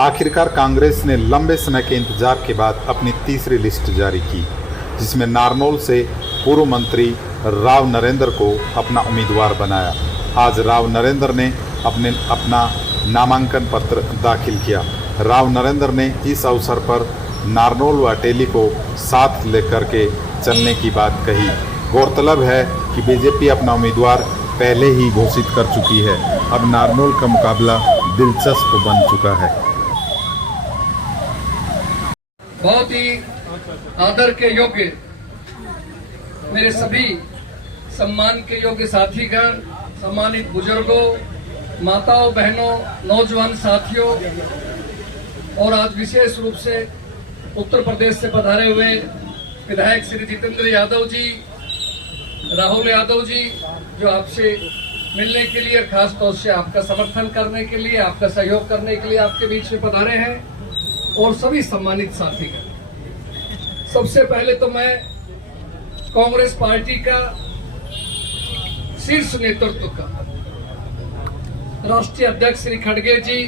आखिरकार कांग्रेस ने लंबे समय के इंतजार के बाद अपनी तीसरी लिस्ट जारी की, जिसमें नारनौल से पूर्व मंत्री राव नरेंद्र को अपना उम्मीदवार बनाया। आज राव नरेंद्र ने अपना नामांकन पत्र दाखिल किया। राव नरेंद्र ने इस अवसर पर नारनौल व अटेली को साथ लेकर के चलने की बात कही। गौरतलब है कि बीजेपी अपना उम्मीदवार पहले ही घोषित कर चुकी है। अब नारनौल का मुकाबला दिलचस्प बन चुका है। बहुत ही आदर के योग्य मेरे सभी सम्मान के योग्य साथीगण, सम्मानित बुजुर्गों, माताओं, बहनों, नौजवान साथियों और आज विशेष रूप से उत्तर प्रदेश से पधारे हुए विधायक श्री जितेंद्र यादव जी, राहुल यादव जी, जो आपसे मिलने के लिए, खास तौर से आपका समर्थन करने के लिए, आपका सहयोग करने के लिए आपके बीच में पधारे हैं, और सभी सम्मानित साथीगण। सबसे पहले तो मैं कांग्रेस पार्टी का शीर्ष नेतृत्व का राष्ट्रीय अध्यक्ष श्री खड़गे जी,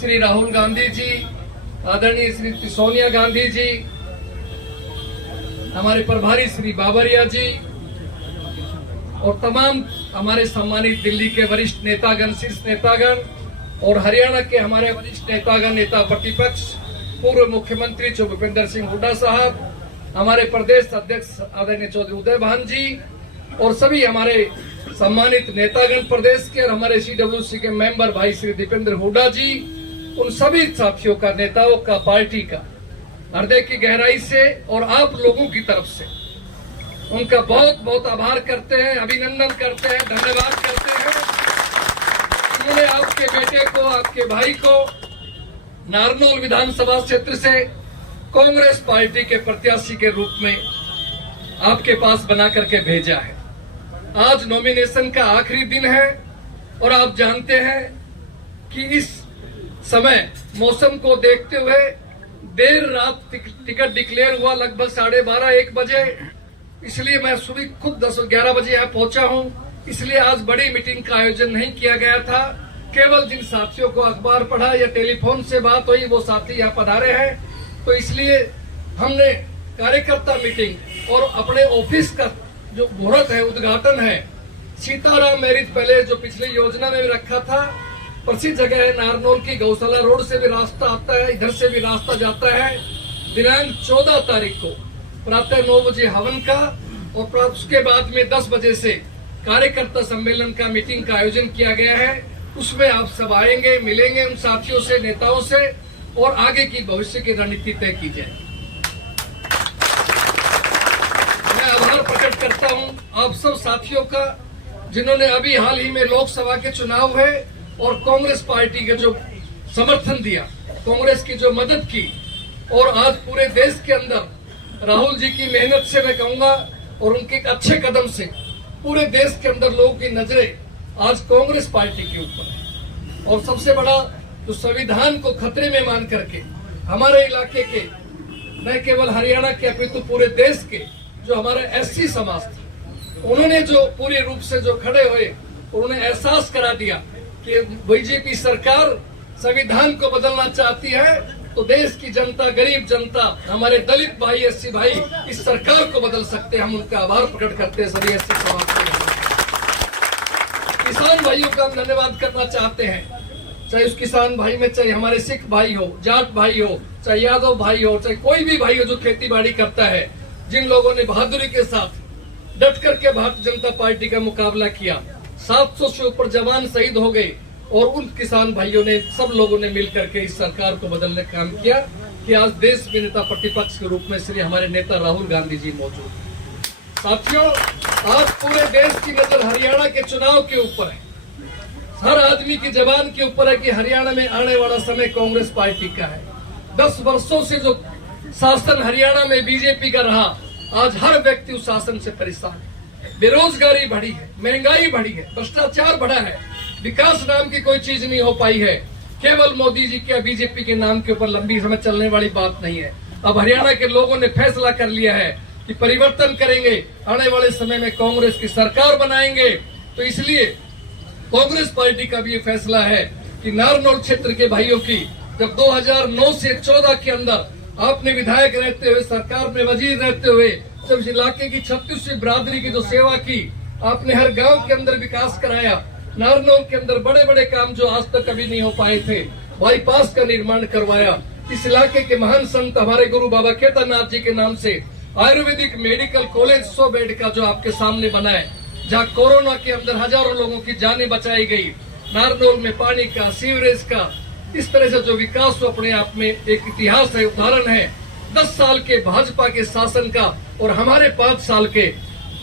श्री राहुल गांधी जी, आदरणीय श्री सोनिया गांधी जी, हमारे प्रभारी श्री बाबरिया जी और तमाम हमारे सम्मानित दिल्ली के वरिष्ठ नेतागण, शीर्ष नेतागण और हरियाणा के हमारे वरिष्ठ नेतागण, नेता प्रतिपक्ष, पूर्व मुख्यमंत्री जो भूपेंद्र सिंह हुड्डा साहब, हमारे प्रदेश अध्यक्ष आदरणीय चौधरी उदय भान जी और सभी हमारे सम्मानित नेतागण प्रदेश के और हमारे CWC के मेंबर भाई श्री दीपेंद्र हुड्डा जी, उन सभी साथियों का, नेताओं का, पार्टी का हृदय की गहराई से और आप लोगों की तरफ से उनका बहुत बहुत आभार करते हैं, अभिनंदन करते हैं, धन्यवाद करते हैं। उन्होंने आपके बेटे को, आपके भाई को नारनौल विधानसभा क्षेत्र से कांग्रेस पार्टी के प्रत्याशी के रूप में आपके पास बना करके भेजा है। आज नॉमिनेशन का आखिरी दिन है और आप जानते हैं कि इस समय मौसम को देखते हुए देर रात टिकट डिक्लेयर हुआ, लगभग 12:30-1 बजे, इसलिए मैं सुबह खुद 10-11 बजे यहाँ पहुंचा हूँ। इसलिए आज बड़ी मीटिंग का आयोजन नहीं किया गया था। केवल जिन साथियों को अखबार पढ़ा या टेलीफोन से बात हुई वो साथी यहाँ पधारे हैं, तो इसलिए हमने कार्यकर्ता मीटिंग और अपने ऑफिस का जो मुहूर्त है, उद्घाटन है, सीताराम मैरिज पैलेस जो पिछली योजना में भी रखा था, प्रसिद्ध जगह है नारनौल की, गौशाला रोड से भी रास्ता आता है, इधर से भी रास्ता जाता है। दिनांक 14 तारीख को प्रातः 9 बजे हवन का और उसके बाद में 10 बजे से कार्यकर्ता सम्मेलन का, मीटिंग का आयोजन किया गया है। उसमें आप सब आएंगे, मिलेंगे उन साथियों से, नेताओं से और आगे की भविष्य की रणनीति तय की जाए। मैं आभार प्रकट करता हूं आप सब साथियों का, जिन्होंने अभी हाल ही में लोकसभा के चुनाव है और कांग्रेस पार्टी का जो समर्थन दिया, कांग्रेस की जो मदद की, और आज पूरे देश के अंदर राहुल जी की मेहनत से मैं कहूंगा और उनके अच्छे कदम से पूरे देश के अंदर लोगों की नजरें आज कांग्रेस पार्टी के ऊपर है। और सबसे बड़ा जो संविधान को खतरे में मान करके हमारे इलाके के, न केवल हरियाणा के अपितु पूरे देश के जो हमारे SC समाज थे, उन्होंने जो पूरे रूप से जो खड़े हुए, उन्होंने एहसास करा दिया कि बीजेपी सरकार संविधान को बदलना चाहती है, तो देश की जनता, गरीब जनता, हमारे दलित भाई, SC भाई इस सरकार को बदल सकते हैं। हम उनका आभार प्रकट करते हैं सभी SC समाज के। किसान भाइयों का हम धन्यवाद करना चाहते हैं, चाहे उस किसान भाई में चाहे हमारे सिख भाई हो, जाट भाई हो, चाहे यादव भाई हो, चाहे कोई भी भाई हो जो खेती बाड़ी करता है, जिन लोगों ने बहादुरी के साथ डट करके भारतीय जनता पार्टी का मुकाबला किया। 700 से ऊपर जवान शहीद हो गए और उन किसान भाइयों ने, सब लोगों ने मिलकर के इस सरकार को बदलने का काम किया कि आज देश में नेता प्रतिपक्ष के रूप में श्री हमारे नेता राहुल गांधी जी मौजूद। साथियों, आज पूरे देश की नजर हरियाणा के चुनाव के ऊपर है, हर आदमी की जबान के ऊपर है कि हरियाणा में आने वाला समय कांग्रेस पार्टी का है। 10 वर्षों से जो शासन हरियाणा में बीजेपी का रहा, आज हर व्यक्ति उस शासन से परेशान है। बेरोजगारी बढ़ी है, महंगाई बढ़ी है, भ्रष्टाचार बढ़ा है, विकास नाम की कोई चीज नहीं हो पाई है। केवल मोदी जी के, बीजेपी के नाम के ऊपर लंबी समय चलने वाली बात नहीं है। अब हरियाणा के लोगों ने फैसला कर लिया है कि परिवर्तन करेंगे, आने वाले समय में कांग्रेस की सरकार बनाएंगे। तो इसलिए कांग्रेस पार्टी का भी ये फैसला है कि नारनौल क्षेत्र के भाइयों की जब 2009 से 14 के अंदर आपने विधायक रहते हुए, सरकार में वजीर रहते हुए, जब इस इलाके की 36वीं बिरादरी की जो सेवा की, आपने हर गांव के अंदर विकास कराया। नारनौल के अंदर बड़े बड़े काम जो आज तक कभी नहीं हो पाए थे, बाईपास का निर्माण करवाया। इस इलाके के महान संत हमारे गुरु बाबा केदारनाथ जी के नाम से आयुर्वेदिक मेडिकल कॉलेज 100 बेड का जो आपके सामने बना है, जहाँ कोरोना के अंदर हजारों लोगों की जानें बचाई गई। नारनौल में पानी का, सीवरेज का, इस तरह से जो विकास हो अपने आप में एक इतिहास है, उदाहरण है। 10 साल के भाजपा के शासन का और हमारे 5 साल के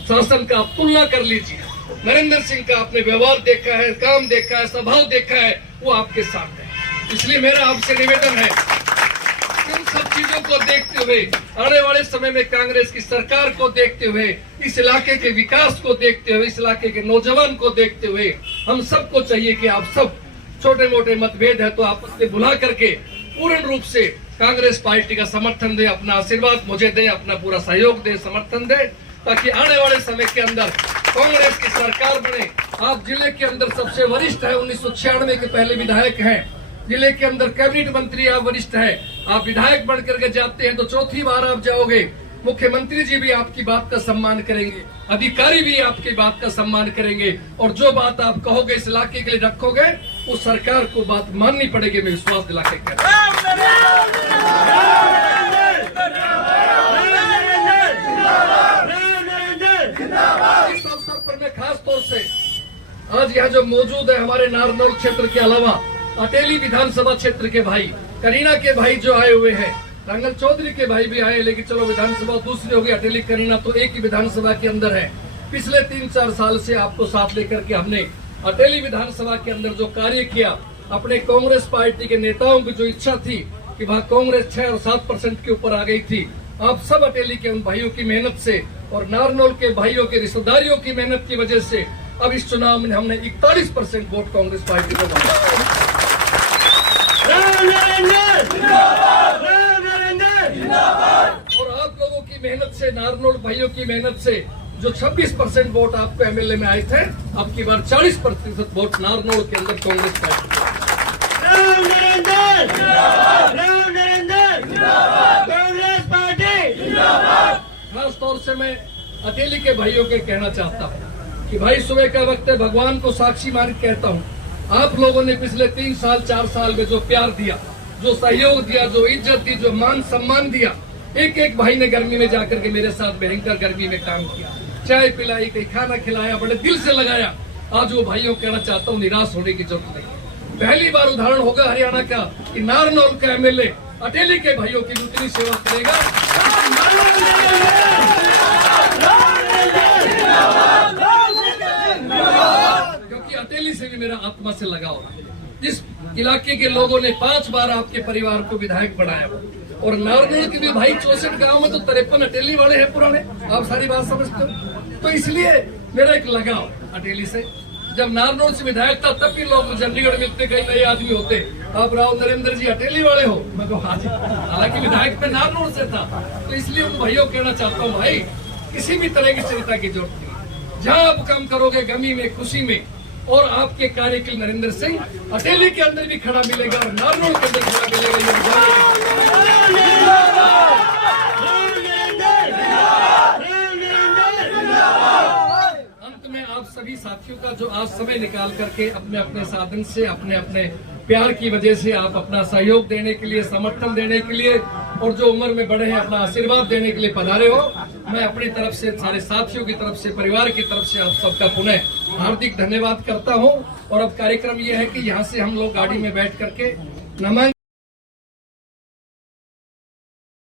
शासन का आप तुलना कर लीजिए। नरेंद्र सिंह का आपने व्यवहार देखा है, काम देखा है, स्वभाव देखा है, वो आपके सामने है। इसलिए मेरा आपसे निवेदन है, इन सब चीजों को देखते हुए, आने वाले समय में कांग्रेस की सरकार को देखते हुए, इस इलाके के विकास को देखते हुए, इस इलाके के नौजवान को देखते हुए, हम सबको चाहिए कि आप सब छोटे मोटे मतभेद है तो आपस में भुला करके पूर्ण रूप से कांग्रेस पार्टी का समर्थन दे, अपना आशीर्वाद मुझे दे, अपना पूरा सहयोग दे, समर्थन दे, ताकि आने वाले समय के अंदर कांग्रेस की सरकार बने। आप जिले के अंदर सबसे वरिष्ठ है, 1996 के पहले विधायक हैं, जिले के अंदर कैबिनेट मंत्री आप वरिष्ठ है, आप विधायक बन करके जाते हैं तो चौथी बार आप जाओगे। मुख्यमंत्री जी भी आपकी बात का सम्मान करेंगे, अधिकारी भी आपकी बात का सम्मान करेंगे, और जो बात आप कहोगे इस इलाके के लिए रखोगे, उस सरकार को बात माननी पड़ेगी। मैं विश्वास दिला के कह रहा हूं। इस अवसर पर मैं खास तौर से आज यहाँ जो मौजूद है, हमारे नारनौल क्षेत्र के अलावा अटेली विधानसभा क्षेत्र के भाई, करीना के भाई जो आए हुए हैं, रंगल चौधरी के भाई भी आए, लेकिन चलो विधानसभा दूसरी होगी, अटेली करीना तो एक ही विधानसभा के अंदर है। पिछले 3-4 साल से आपको साथ लेकर के हमने अटेली विधानसभा के अंदर जो कार्य किया, अपने कांग्रेस पार्टी के नेताओं की जो इच्छा थी कि वहाँ कांग्रेस 6 और 7% के ऊपर आ गई थी, आप सब अटेली के उन भाइयों की मेहनत से और नारनौल के भाइयों के रिश्तेदारियों की मेहनत की वजह से अब इस चुनाव में हमने 41% वोट कांग्रेस पार्टी को दिया। और आप लोगों की मेहनत से, नारनौल भाइयों की मेहनत से जो 26% वोट आपको एमएलए में आए थे, अब की बार 40% वोट नारनौल के अंदर कांग्रेस पार्टी। कांग्रेस पार्टी। खास तौर से मैं अटेली के भाइयों के कहना चाहता हूँ कि भाई सुबह का वक्त है, भगवान को साक्षी मान कहता हूँ, आप लोगों ने पिछले 3 साल 4 साल में जो प्यार दिया, जो सहयोग दिया, जो इज्जत दी, जो मान सम्मान दिया, एक एक भाई ने गर्मी में जाकर के मेरे साथ भयंकर गर्मी में काम किया, चाय पिलाई, कहीं खाना खिलाया, बड़े दिल से लगाया। आज वो भाइयों कहना चाहता हूँ, निराश होने की जरूरत नहीं। पहली बार उदाहरण होगा हरियाणा का कि नारनौल का एमएलए अटेली के भाइयों की उतनी सेवा करेगा। क्योंकि अटेली से भी मेरा आत्मा से लगाव है। जिस इलाके के लोगों ने 5 बार आपके परिवार को विधायक बनाया, और नारनौल के भी भाई 64 गांव में तो 53 अटेली वाले हैं पुराने, आप सारी बात समझते हो। तो इसलिए मेरा एक लगाव अटेली से। जब नारनौल से विधायक था तब भी लोग चंडीगढ़ मिलते, कई नए आदमी होते, आप राव नरेंद्र जी अटेली वाले हो, मैं तो हालांकि विधायक में नारनौल से था। तो इसलिए उन भाइयों कहना चाहता हूँ, भाई किसी भी तरह की चिंता की जरूरत नहीं, जहाँ आप काम करोगे गमी में, खुशी में, और आपके कार्य के लिए नरेंद्र सिंह अटेली के अंदर भी खड़ा मिलेगा और नारनौल के अंदर खड़ा मिलेगा। अंत में आप सभी साथियों का जो आज समय निकाल करके अपने अपने साधन से, अपने अपने प्यार की वजह से आप अपना सहयोग देने के लिए, समर्थन देने के लिए, और जो उम्र में बड़े हैं अपना आशीर्वाद देने के लिए पधारे हो, मैं अपनी तरफ से, सारे साथियों की तरफ से, परिवार की तरफ से आप सबका पुनः हार्दिक धन्यवाद करता हूं। और अब कार्यक्रम यह है कि यहाँ से हम लोग गाड़ी में बैठ करके नामांकन